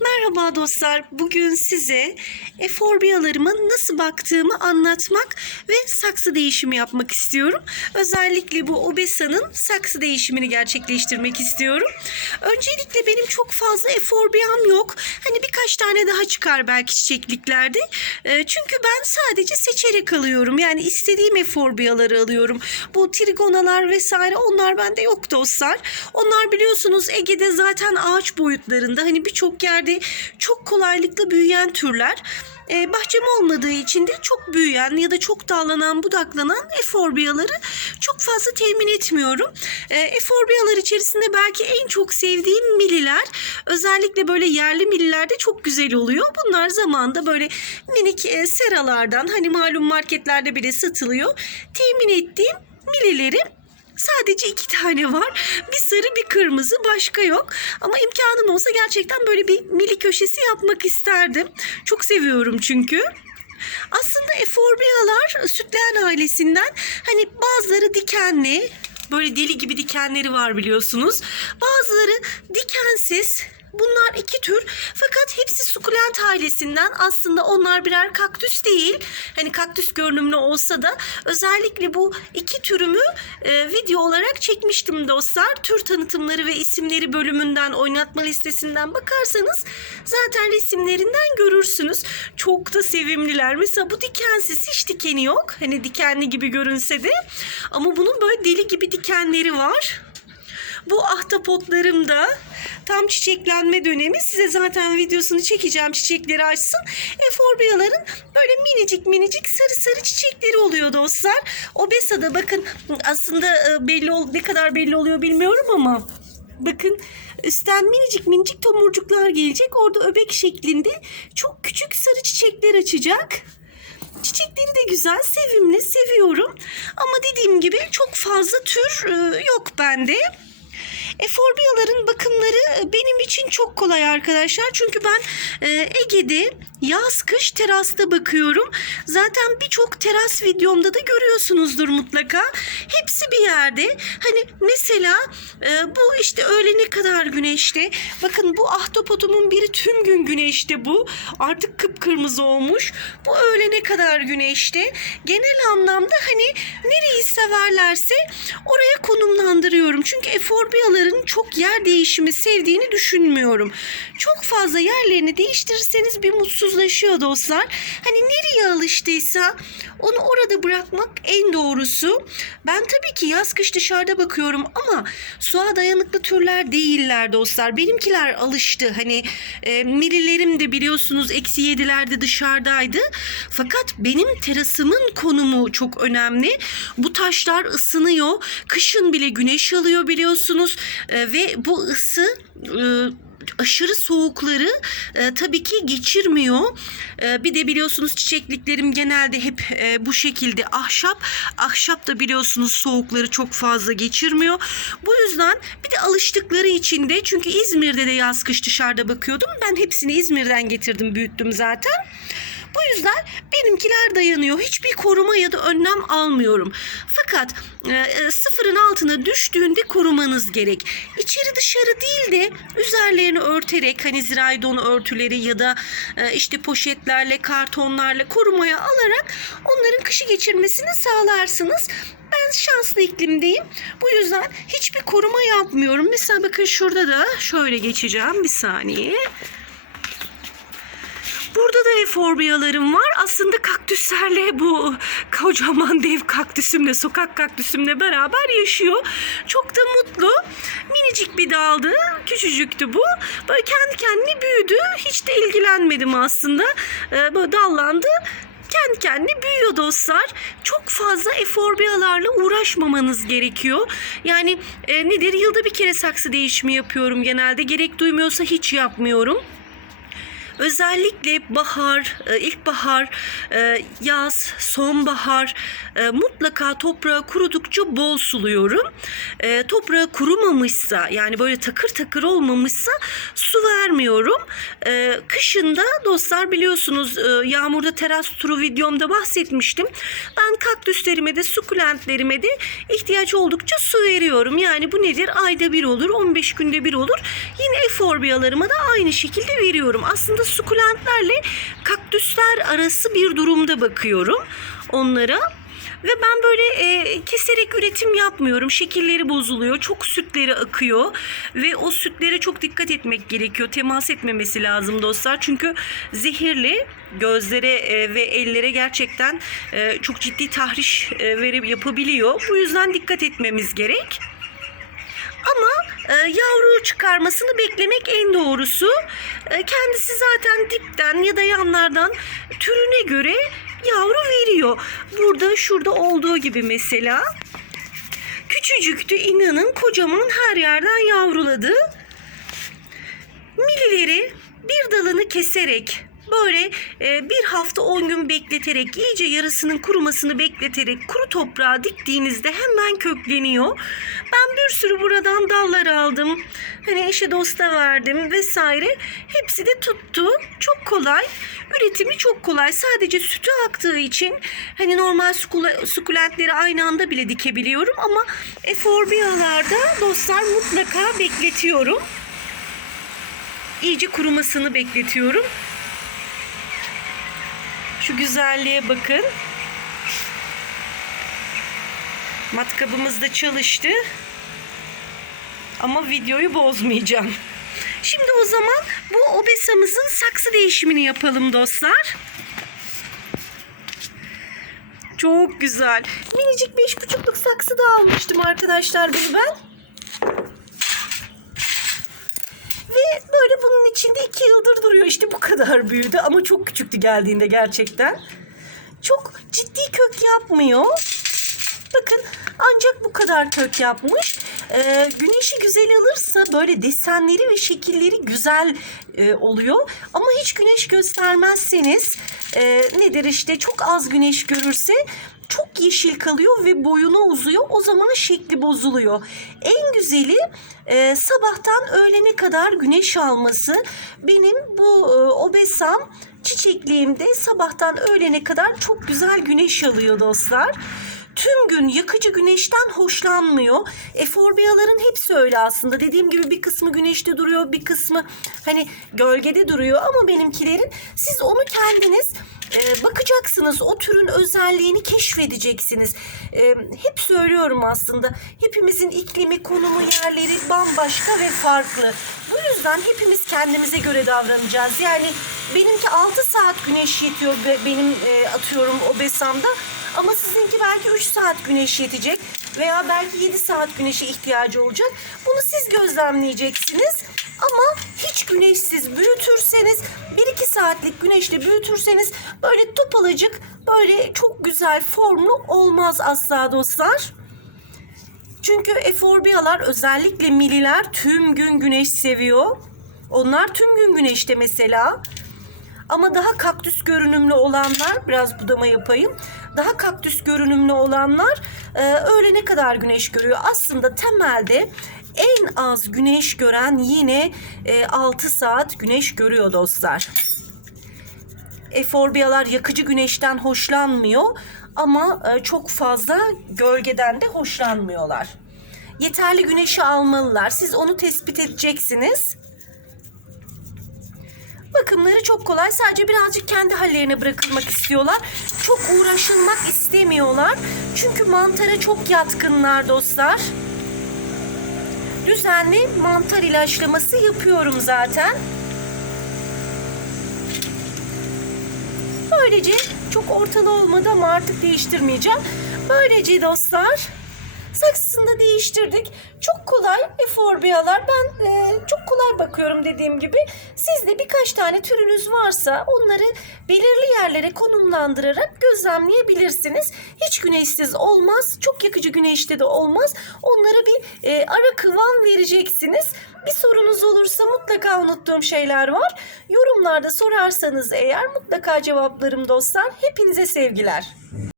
Merhaba dostlar. Bugün size eforbiyalarıma nasıl baktığımı anlatmak ve saksı değişimi yapmak istiyorum. Özellikle bu obesa'nın saksı değişimini gerçekleştirmek istiyorum. Öncelikle benim çok fazla eforbiyam yok. Hani birkaç tane daha çıkar belki çiçekliklerde. Ee, çünkü ben sadece seçerek alıyorum. Yani istediğim eforbiyaları alıyorum. Bu trigonalar vesaire onlar bende yok dostlar. Onlar biliyorsunuz Ege'de zaten ağaç boyutlarında. Hani birçok yerde çok kolaylıkla büyüyen türler. Ee, bahçem olmadığı için de çok büyüyen ya da çok dallanan, budaklanan eforbiyaları çok fazla temin etmiyorum. Ee, eforbiyalar içerisinde belki en çok sevdiğim milliler, özellikle böyle yerli millilerde çok güzel oluyor. Bunlar zamanda böyle minik e, seralardan, hani malum marketlerde bile satılıyor. Temin ettiğim millileri Sadece iki tane var. Bir sarı bir kırmızı başka yok. Ama imkanım olsa gerçekten böyle bir mili köşesi yapmak isterdim. Çok seviyorum çünkü. Aslında eforbiyalar sütleyen ailesinden hani bazıları dikenli böyle deli gibi dikenleri var biliyorsunuz. Bazıları dikensiz Bunlar iki tür fakat hepsi sukulent ailesinden aslında onlar birer kaktüs değil. Hani kaktüs görünümlü olsa da özellikle bu iki türümü e, video olarak çekmiştim dostlar. Tür tanıtımları ve isimleri bölümünden oynatma listesinden bakarsanız zaten resimlerinden görürsünüz. Çok da sevimliler. Mesela bu dikensiz hiç dikeni yok. Hani dikenli gibi görünse de ama bunun böyle deli gibi dikenleri var. Bu ahtapotlarım da tam çiçeklenme dönemi. Size zaten videosunu çekeceğim çiçekleri açsın. Eforbiyaların böyle minicik minicik sarı sarı çiçekleri oluyor dostlar. Obesa'da bakın aslında e, belli ol ne kadar belli oluyor bilmiyorum ama bakın üstten minicik minicik tomurcuklar gelecek. Orada öbek şeklinde çok küçük sarı çiçekler açacak. Çiçekleri de güzel, sevimli, seviyorum. Ama dediğim gibi çok fazla tür e, yok bende. Eforbiyaların bakımları benim için çok kolay arkadaşlar. Çünkü ben e, Ege'de yaz kış terasta bakıyorum. Zaten birçok teras videomda da görüyorsunuzdur mutlaka. Hepsi bir yerde. Hani mesela e, bu işte öğlene kadar güneşte. Bakın bu ahtapotumun biri tüm gün güneşte bu. Artık kıpkırmızı olmuş. Bu öğlene kadar güneşte. Genel anlamda hani nereyi severlerse oraya konumlandırıyorum. Çünkü eforbiyaların çok yer değişimi sevdiğini düşünmüyorum. Çok fazla yerlerini değiştirirseniz bir mutsuzlaşıyor dostlar. Hani nereye alıştıysa onu orada bırakmak en doğrusu. Ben tabii ki yaz kış dışarıda bakıyorum ama suya dayanıklı türler değiller dostlar. Benimkiler alıştı. Hani e, millilerim de biliyorsunuz eksi yedilerde dışarıdaydı. Fakat benim terasımın konumu çok önemli. Bu taşlar ısınıyor. Kışın bile güneş alıyor biliyorsunuz. E, ve bu ısı e, aşırı soğukları e, tabii ki geçirmiyor. E, bir de biliyorsunuz çiçekliklerim genelde hep e, bu şekilde ahşap. Ahşap da biliyorsunuz soğukları çok fazla geçirmiyor. Bu yüzden bir de alıştıkları için de çünkü İzmir'de de yaz kış dışarıda bakıyordum. Ben hepsini İzmir'den getirdim büyüttüm zaten. Bu yüzden benimkiler dayanıyor. Hiçbir koruma ya da önlem almıyorum. Fakat e, sıfırın altına düştüğünde korumanız gerek. İçeri dışarı değil de üzerlerini örterek hani ziraydon örtüleri ya da e, işte poşetlerle, kartonlarla korumaya alarak onların kışı geçirmesini sağlarsınız. Ben şanslı iklimdeyim. Bu yüzden hiçbir koruma yapmıyorum. Mesela bakın şurada da şöyle geçeceğim bir saniye. Burada da eforbiyalarım var. Aslında kaktüslerle bu kocaman dev kaktüsümle, sokak kaktüsümle beraber yaşıyor. Çok da mutlu. Minicik bir daldı. Küçücüktü bu. Böyle kendi kendine büyüdü. Hiç de ilgilenmedim aslında. Ee, böyle dallandı kendi kendine büyüyor dostlar. Çok fazla eforbiyalarla uğraşmamanız gerekiyor. Yani e, nedir? Yılda bir kere saksı değişimi yapıyorum genelde. Gerek duymuyorsa hiç yapmıyorum. Özellikle bahar, e, ilkbahar, e, yaz, sonbahar e, mutlaka toprağı kurudukça bol suluyorum. Toprağı kurumamışsa yani böyle takır takır olmamışsa su vermiyorum. Kışında dostlar biliyorsunuz yağmurda teras turu videomda bahsetmiştim. Ben kaktüslerime de sukulentlerime de ihtiyaç oldukça su veriyorum. Yani bu nedir? Ayda bir olur, 15 günde bir olur. Yine eforbiyalarıma da aynı şekilde veriyorum. Aslında sukulentlerle kaktüsler arası bir durumda bakıyorum onlara. Ve ben böyle e, keserek üretim yapmıyorum. Şekilleri bozuluyor. Çok sütleri akıyor. Ve o sütlere çok dikkat etmek gerekiyor. Temas etmemesi lazım dostlar. Çünkü zehirli gözlere e, ve ellere gerçekten e, çok ciddi tahriş e, verip yapabiliyor. Bu yüzden dikkat etmemiz gerek. Ama e, yavru çıkarmasını beklemek en doğrusu. E, kendisi zaten dipten ya da yanlardan türüne göre yavru veriyor. Burada şurada olduğu gibi mesela küçücüktü inanın kocaman her yerden yavruladı. Milileri bir dalını keserek böyle e, bir hafta 10 gün bekleterek iyice yarısının kurumasını bekleterek kuru toprağa diktiğinizde hemen kökleniyor. Ben bir sürü buradan dallar aldım. Hani eşe dosta verdim vesaire. Hepsi de tuttu. Çok kolay. Üretimi çok kolay. Sadece sütü aktığı için hani normal sukulentleri aynı anda bile dikebiliyorum ama eforbiyalarda dostlar mutlaka bekletiyorum. İyice kurumasını bekletiyorum. Şu güzelliğe bakın. Matkabımız da çalıştı. Ama videoyu bozmayacağım. Şimdi o zaman bu obesamızın saksı değişimini yapalım dostlar. Çok güzel. Minicik beş buçukluk saksı da almıştım arkadaşlar bunu ben. Ve böyle bunun içinde iki yıldır duruyor. İşte bu kadar büyüdü ama çok küçüktü geldiğinde gerçekten. Çok ciddi kök yapmıyor. Bakın ancak bu kadar kök yapmış. Ee, güneşi güzel alırsa böyle desenleri ve şekilleri güzel e, oluyor. Ama hiç güneş göstermezseniz e, nedir işte çok az güneş görürse çok yeşil kalıyor ve boyuna uzuyor. O zaman şekli bozuluyor. En güzeli e, sabahtan öğlene kadar güneş alması. Benim bu e, obesam çiçekliğimde sabahtan öğlene kadar çok güzel güneş alıyor dostlar tüm gün yakıcı güneşten hoşlanmıyor. Eforbiyaların hepsi öyle aslında. Dediğim gibi bir kısmı güneşte duruyor, bir kısmı hani gölgede duruyor ama benimkilerin siz onu kendiniz e, bakacaksınız. O türün özelliğini keşfedeceksiniz. E, hep söylüyorum aslında. Hepimizin iklimi, konumu, yerleri bambaşka ve farklı. Bu yüzden hepimiz kendimize göre davranacağız. Yani benimki 6 saat güneş yetiyor be- benim e, atıyorum obesamda. Ama sizinki belki 3 saat güneş yetecek veya belki 7 saat güneşe ihtiyacı olacak. Bunu siz gözlemleyeceksiniz. Ama hiç güneşsiz büyütürseniz 1-2 saatlik güneşle büyütürseniz böyle topalacık böyle çok güzel formlu olmaz asla dostlar. Çünkü eforbiyalar özellikle mililer tüm gün güneş seviyor. Onlar tüm gün güneşte mesela. Ama daha kaktüs görünümlü olanlar biraz budama yapayım. Daha kaktüs görünümlü olanlar e, öğlene kadar güneş görüyor. Aslında temelde en az güneş gören yine e, 6 saat güneş görüyor dostlar. Eforbiyalar yakıcı güneşten hoşlanmıyor ama e, çok fazla gölgeden de hoşlanmıyorlar. Yeterli güneşi almalılar. Siz onu tespit edeceksiniz. Bakımları çok kolay. Sadece birazcık kendi hallerine bırakılmak istiyorlar. Çok uğraşılmak istemiyorlar. Çünkü mantara çok yatkınlar dostlar. Düzenli mantar ilaçlaması yapıyorum zaten. Böylece çok ortalı olmadı ama artık değiştirmeyeceğim. Böylece dostlar saksısını değiştirdik. Çok kolay eforbiyalar. Ben e, çok kolay bakıyorum dediğim gibi. Siz de birkaç tane türünüz varsa onları belirli yerlere konumlandırarak gözlemleyebilirsiniz. Hiç güneşsiz olmaz. Çok yakıcı güneşte de olmaz. Onlara bir e, ara kıvam vereceksiniz. Bir sorunuz olursa mutlaka unuttuğum şeyler var. Yorumlarda sorarsanız eğer mutlaka cevaplarım dostlar. Hepinize sevgiler.